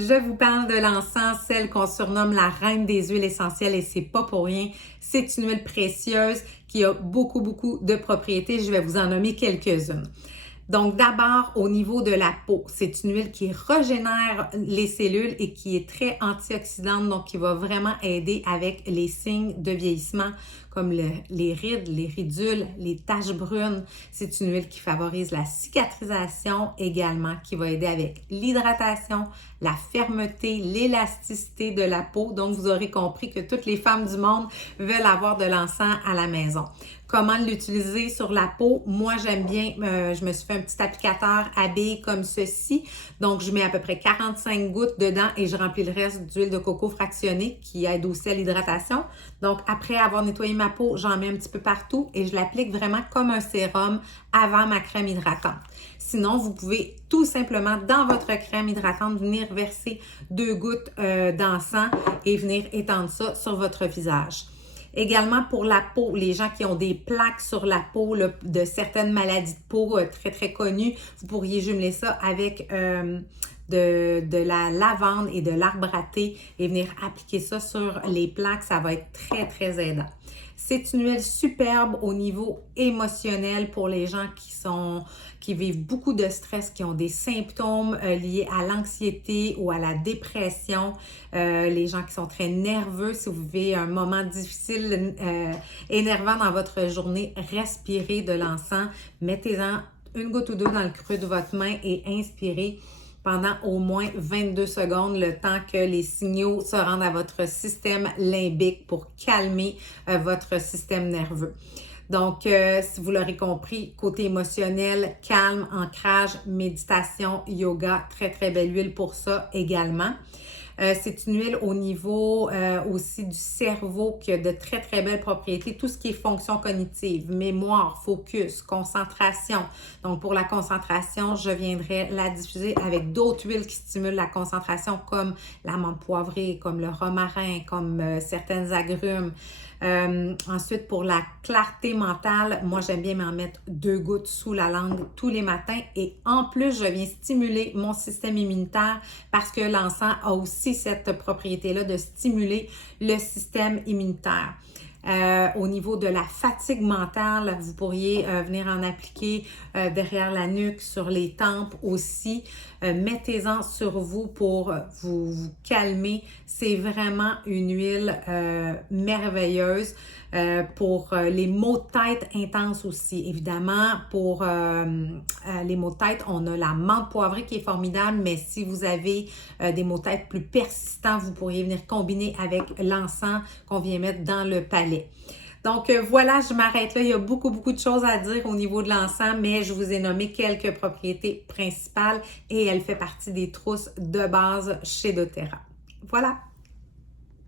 Je vous parle de l'encens, celle qu'on surnomme la reine des huiles essentielles et c'est pas pour rien. C'est une huile précieuse qui a beaucoup de propriétés. Je vais vous en nommer quelques-unes. Donc d'abord, au niveau de la peau, c'est une huile qui régénère les cellules et qui est très antioxydante, donc qui va vraiment aider avec les signes de vieillissement comme les rides, les ridules, les taches brunes. C'est une huile qui favorise la cicatrisation également, qui va aider avec l'hydratation, la fermeté, l'élasticité de la peau. Donc, vous aurez compris que toutes les femmes du monde veulent avoir de l'encens à la maison. Comment l'utiliser sur la peau? Moi, j'aime bien, je me suis fait un petit applicateur à billes comme ceci. Donc, je mets à peu près 45 gouttes dedans et je remplis le reste d'huile de coco fractionnée qui aide aussi à l'hydratation. Donc, après avoir nettoyé ma peau, j'en mets un petit peu partout et je l'applique vraiment comme un sérum avant ma crème hydratante. Sinon, vous pouvez tout simplement dans votre crème hydratante venir verser 2 gouttes d'encens et venir étendre ça sur votre visage. Également pour la peau, les gens qui ont des plaques sur la peau là, de certaines maladies de peau très connues, vous pourriez jumeler ça avec de la lavande et de l'arbre à thé et venir appliquer ça sur les plaques, ça va être très aidant. C'est une huile superbe au niveau émotionnel pour les gens qui vivent beaucoup de stress, qui ont des symptômes liés à l'anxiété ou à la dépression, les gens qui sont très nerveux, si vous vivez un moment difficile, énervant dans votre journée, respirez de l'encens, mettez-en une goutte ou deux dans le creux de votre main et inspirez pendant au moins 22 secondes, le temps que les signaux se rendent à votre système limbique pour calmer votre système nerveux. Donc, si vous l'aurez compris, côté émotionnel, calme, ancrage, méditation, yoga, très belle huile pour ça également. C'est une huile au niveau aussi du cerveau qui a de très belles propriétés. Tout ce qui est fonction cognitive, mémoire, focus, concentration. Donc, pour la concentration, je viendrai la diffuser avec d'autres huiles qui stimulent la concentration comme l'amande poivrée, comme le romarin, comme certaines agrumes. Ensuite, pour la clarté mentale, moi, j'aime bien m'en mettre 2 gouttes sous la langue tous les matins. Et en plus, je viens stimuler mon système immunitaire parce que l'encens a aussi cette propriété-là de stimuler le système immunitaire. Au niveau de la fatigue mentale, vous pourriez venir en appliquer derrière la nuque, sur les tempes aussi. Mettez-en sur vous pour vous calmer. C'est vraiment une huile merveilleuse pour les maux de tête intenses aussi. Évidemment, pour les maux de tête, on a la menthe poivrée qui est formidable, mais si vous avez des maux de tête plus persistants, vous pourriez venir combiner avec l'encens qu'on vient mettre dans le palais. Donc voilà, je m'arrête là. Il y a beaucoup de choses à dire au niveau de l'encens, mais je vous ai nommé quelques propriétés principales et elle fait partie des trousses de base chez doTERRA. Voilà!